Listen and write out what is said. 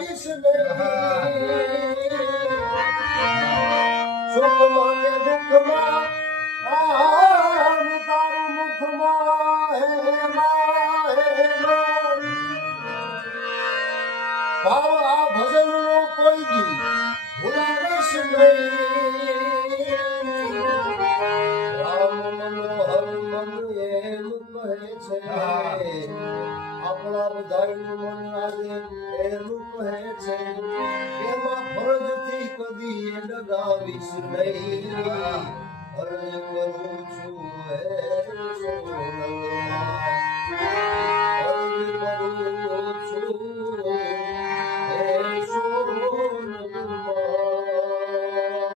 લગાવીશ નહીં સુખમાં કે દુઃખમાં તારું મુખમાં હે ભાવ આ ભજનનો કોઈ દી ભૂલાવીશ નહીં રામ મનોહર મન એમ કહે છે આપણા બધાનું મન આજે એમ કહે છે એમાં ફરજથી કદી લગાવીશ નહીં ફરજ કરું છું હે સોનલ